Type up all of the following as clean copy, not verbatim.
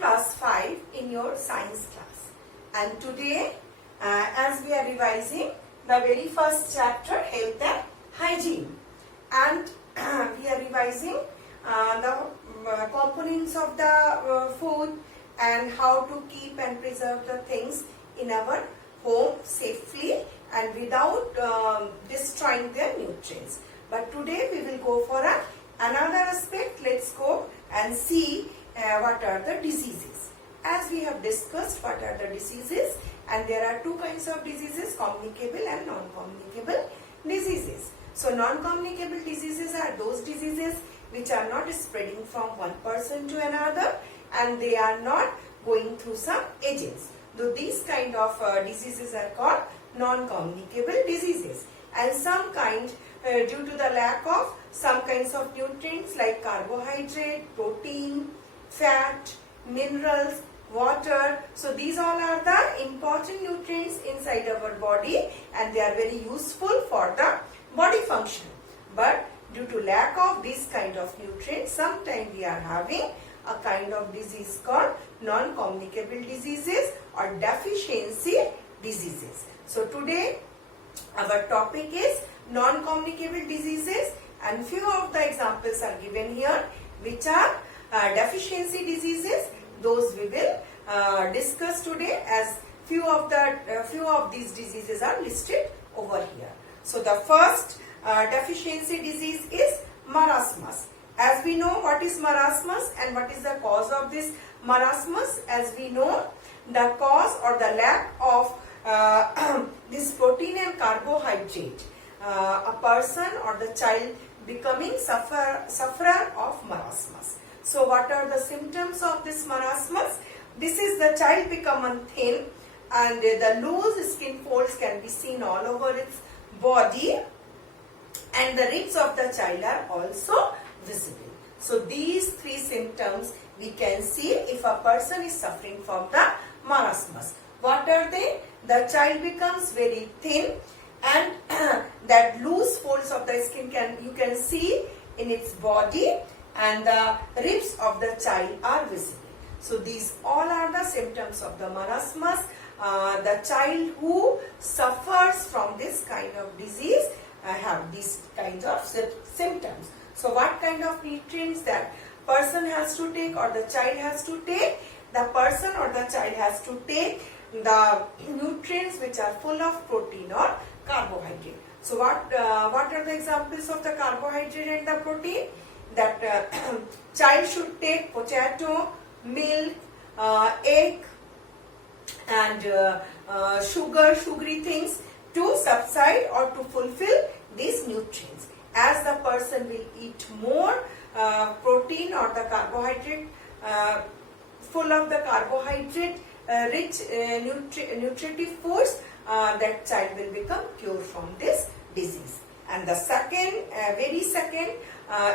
class 5 in your science class. And today, as we are revising the very first chapter, health and hygiene, and we are revising the components of the food and how to keep and preserve the things in our home safely and without destroying their nutrients. But today we will go for another aspect. Let's go and see what are the diseases. As we have discussed what are the diseases, and there are two kinds of diseases, communicable and non-communicable diseases. So non-communicable diseases are those diseases which are not spreading from one person to another, and they are not going through some agents. So these kind of diseases are called non-communicable diseases. And some kind due to the lack of some kinds of nutrients like carbohydrate, protein, fat, minerals, water. So these all are the important nutrients inside our body, and they are very useful for the body function. But due to lack of these kind of nutrients, sometimes we are having a kind of disease called non-communicable diseases or deficiency diseases. So today our topic is non-communicable diseases, and few of the examples are given here which are deficiency diseases. Those we will discuss today, as few of these diseases are listed over here. So the first deficiency disease is marasmus. As we know what is marasmus and what is the cause of this marasmus, as we know, the cause or the lack of this protein and carbohydrate, a person or the child becoming sufferer of marasmus. So what are the symptoms of this marasmus? This is the child becoming thin, and the loose skin folds can be seen all over its body, and the ribs of the child are also visible. So these three symptoms we can see if a person is suffering from the marasmus. What are they? The child becomes very thin, and that loose folds of the skin you can see in its body, and the ribs of the child are visible. So these all are the symptoms of the marasmus. The child who suffers from this kind of disease have these kinds of symptoms. So what kind of nutrients that person has to take or the child has to take? The person or the child has to take the nutrients which are full of protein or carbohydrate. So what are the examples of the carbohydrate and the protein? That child should take potato, milk, egg, and sugary things to subside or to fulfill these nutrients. As the person will eat more protein or the carbohydrate, full of the carbohydrate rich nutritive foods, that child will become cured from this disease. And the very second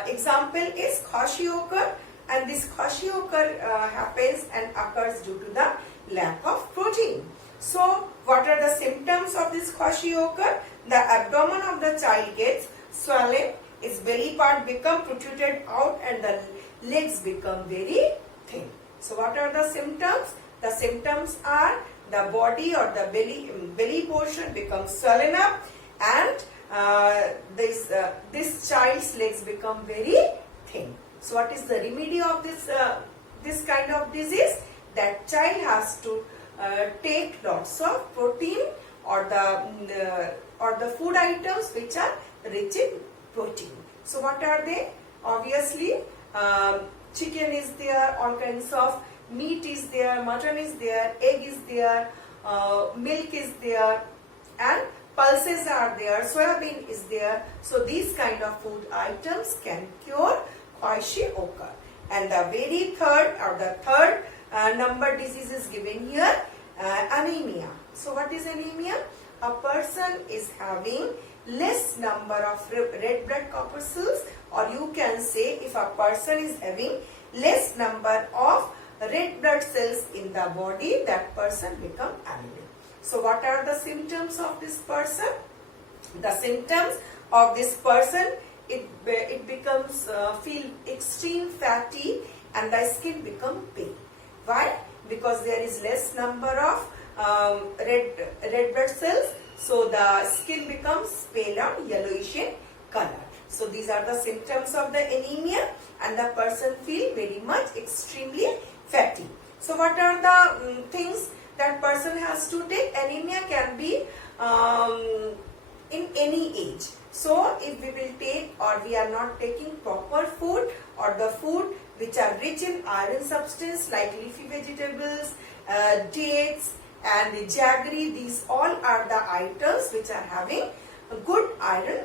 example is kwashiorkor, and this kwashiorkor happens and occurs due to the lack of protein. So what are the symptoms of this kwashiorkor? The abdomen of the child gets swollen, its belly part become protruded out, and the legs become very thin. So what are the symptoms? The symptoms are the body or the belly portion becomes swollen up, and this child's legs become very thin. So what is the remedy of this kind of disease? That child has to take lots of protein or the food items which are rich in protein. So what are they? Obviously chicken is there, all kinds of meat is there, mutton is there, egg is there, milk is there, and pulses are there, soybean is there. So these kind of food items can cure kwashiorkor. And the very third number disease is given here, anemia. So what is anemia? A person is having less number of red blood corpuscles, or you can say if a person is having less number of red blood cells in the body, that person become anemic. So what are the symptoms of this person? The symptoms of this person, it becomes feel extreme fatty, and the skin become pale. Why? Because there is less number of red blood cells, so the skin becomes pale and yellowish in color. So these are the symptoms of the anemia, and the person feel very much extremely fatty. So what are the things that person has to take? Anemia can be in any age. So if we will take, or we are not taking proper food, or the food which are rich in iron substance like leafy vegetables, dates and jaggery, these all are the items which are having a good iron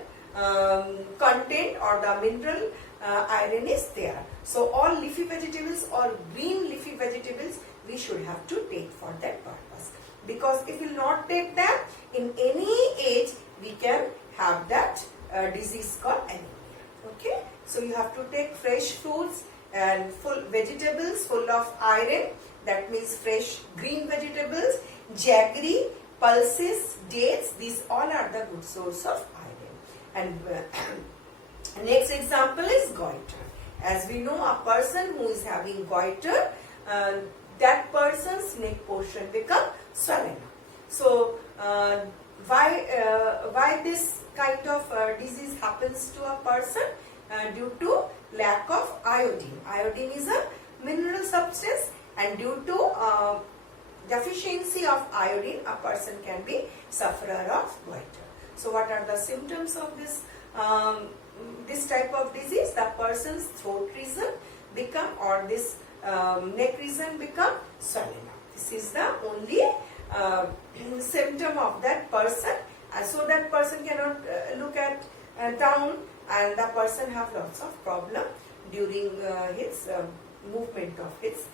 content, or the mineral iron is there. So all leafy vegetables or green leafy vegetables we should have to take for that purpose, because if we will not take them, in any age we can have that disease called anemia. Okay, so you have to take fresh fruits and full vegetables full of iron, that means fresh green vegetables, jaggery, pulses, dates, these all are the good source of iron. And next example is goiter. As we know, a person who is having goiter, that person's neck portion become swollen. So why this kind of disease happens to a person? Due to lack of iodine. Iodine is a mineral substance, and due to deficiency of iodine, a person can be sufferer of goiter. So what are the symptoms of this this type of disease? The person's throat region become, or this neck region become swollen. This is the only symptom of that person. So that person cannot look at down, and the person have lots of problem during his movement of his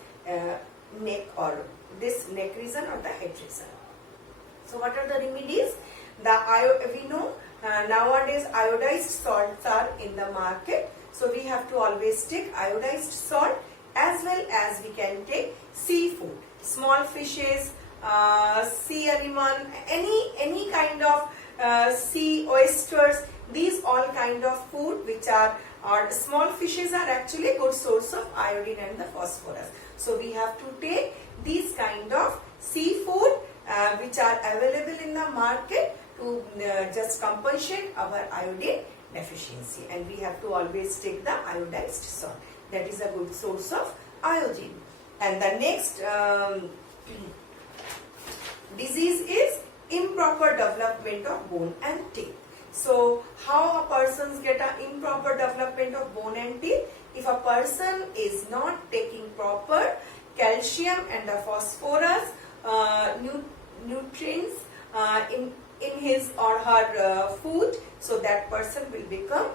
neck, or this neck region or the head region. So what are the remedies? We know nowadays iodized salts are in the market. So we have to always take iodized salt, as well as we can take seafood, small fishes, sea anemone, any kind of sea oysters. These all kind of food which are, or small fishes are actually a good source of iodine and the phosphorus. So we have to take these kind of seafood which are available in the market to just compensate our iodine deficiency, and we have to always take the iodized salt. That is a good source of iodine. And the next disease is improper development of bone and teeth. So how a person get an improper development of bone and teeth? If a person is not taking proper calcium and the phosphorus nutrients in his or her food, so that person will become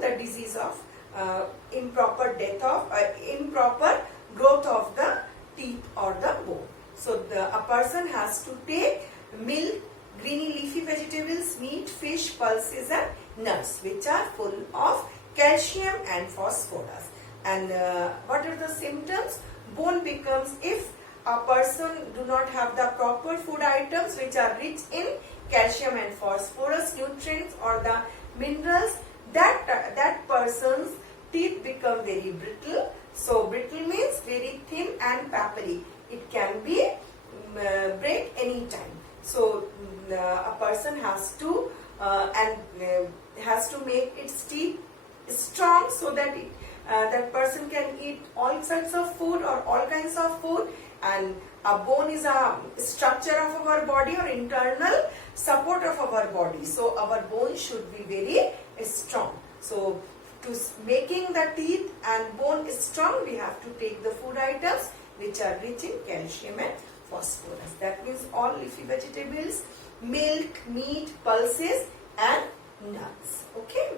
the disease of improper death of improper growth of the teeth or the bone. So a person has to take milk, greeny leafy vegetables, meat, fish, pulses and nuts, which are full of calcium and phosphorus. And what are the symptoms? Bone becomes, if a person do not have the proper food items which are rich in calcium and phosphorus nutrients or the minerals, that person's teeth become very brittle. So brittle means very thin and papery. It can be break any time. So a person has to has to make its teeth strong, so that that person can eat all sorts of food or all kinds of food. And a bone is a structure of our body or internal support of our body. So our bone should be very strong. So to making the teeth and bone strong, we have to take the food items which are rich in calcium and phosphorus. That means all leafy vegetables, milk, meat, pulses and nuts. Okay.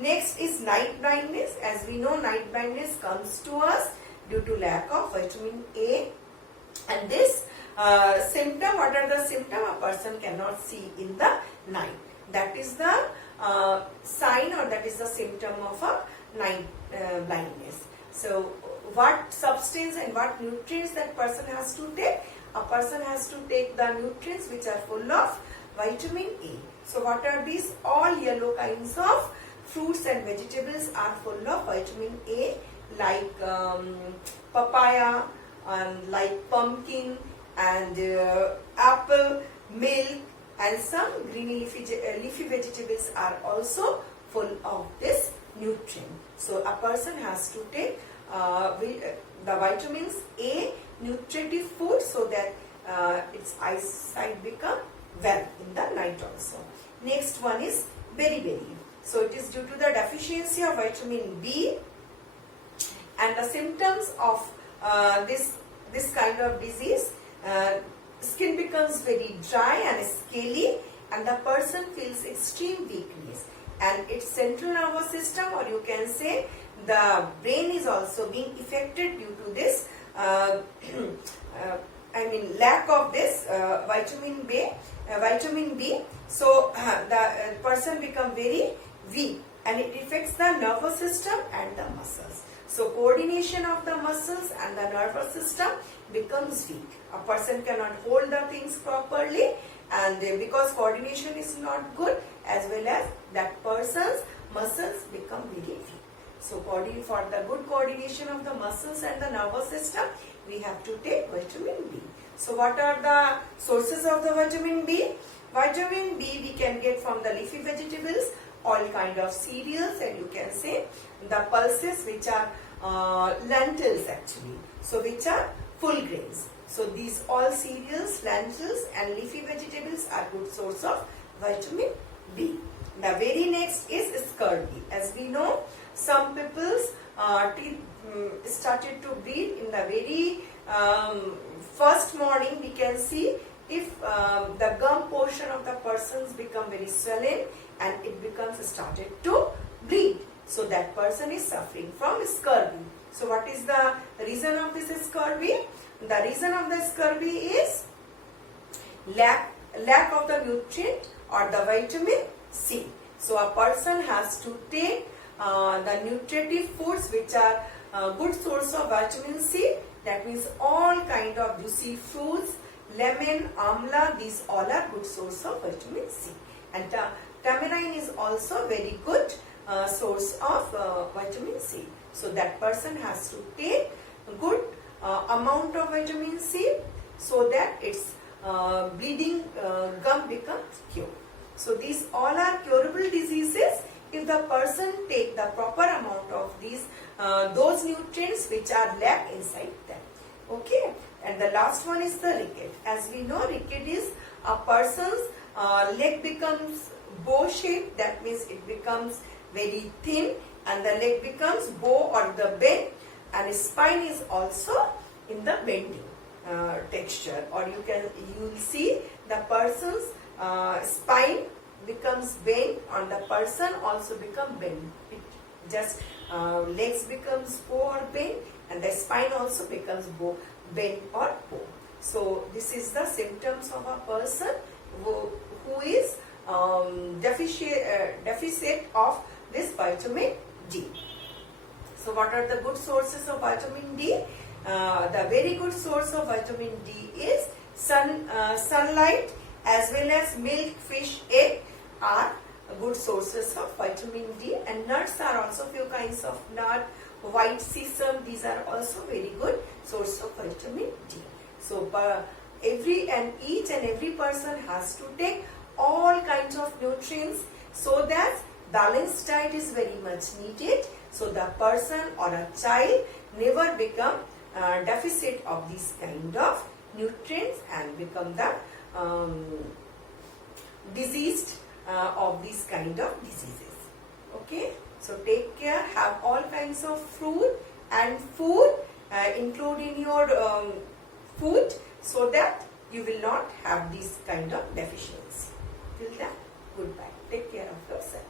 Next is night blindness. As we know, night blindness comes to us due to lack of vitamin A. And this symptom, what are the symptoms? A person cannot see in the night. That is the sign, or that is the symptom of a night blindness. So what substance and what nutrients that person has to take? A person has to take the nutrients which are full of vitamin A. So what are these? All yellow kinds of fruits and vegetables are full of vitamin A, like papaya and like pumpkin and apple, milk, and some green leafy vegetables are also full of this nutrient. So a person has to take the vitamins A nutritive food so that its eyesight become well in the night also. Next one is berry. So it is due to the deficiency of vitamin B, and the symptoms of this kind of disease, skin becomes very dry and scaly, and the person feels extreme weakness, and its central nervous system, or you can say the brain, is also being affected due to this lack of this vitamin B. So the person become very weak, and it affects the nervous system and the muscles. So coordination of the muscles and the nervous system becomes weak. A person cannot hold the things properly, and because coordination is not good, as well as that person's muscles become very weak. So for the good coordination of the muscles and the nervous system, we have to take vitamin B. So what are the sources of the vitamin B? Vitamin B we can get from the leafy vegetables, all kind of cereals, and you can say the pulses, which are lentils actually, so which are full grains. So these all cereals, lentils and leafy vegetables are good source of vitamin B. The very next is scurvy. As we know, some people's teeth started to bleed in the very first morning. We can see if the gum portion of the persons become very swollen and it becomes started to bleed. So that person is suffering from scurvy. So what is the reason of this scurvy? The reason of the scurvy is lack of the nutrient or the vitamin C. So a person has to take the nutritive foods which are good source of vitamin C. That means all kind of juicy fruits, lemon, amla, these all are good source of vitamin C. And tamarind is also very good source of vitamin C. So that person has to take good amount of vitamin C so that its bleeding gum becomes cured. So these all are curable diseases if the person take the proper amount of these those nutrients which are lack inside them. Okay, and the last one is the ricket. As we know, ricket is a person's leg becomes bow shape. That means it becomes very thin, and the leg becomes bow or the bend, and spine is also in the bending texture, or you will see the person's spine becomes bent, and the person also become bent. It just legs becomes bow or bent, and the spine also becomes bent or bow. So this is the symptoms of a person who is deficit of this vitamin D. So what are the good sources of vitamin D? The very good source of vitamin D is sunlight, as well as milk, fish, egg are good sources of vitamin D, and nuts are also few kinds of nut, white sesame, these are also very good source of vitamin D. So each and every person has to take all kinds of nutrients, so that balanced diet is very much needed, so the person or a child never become deficit of these kind of nutrients and become the diseased of these kind of diseases. Okay, so take care, have all kinds of fruit and food include in your food, so that you will not have this kind of deficiency. Till then, goodbye. Take care of yourself.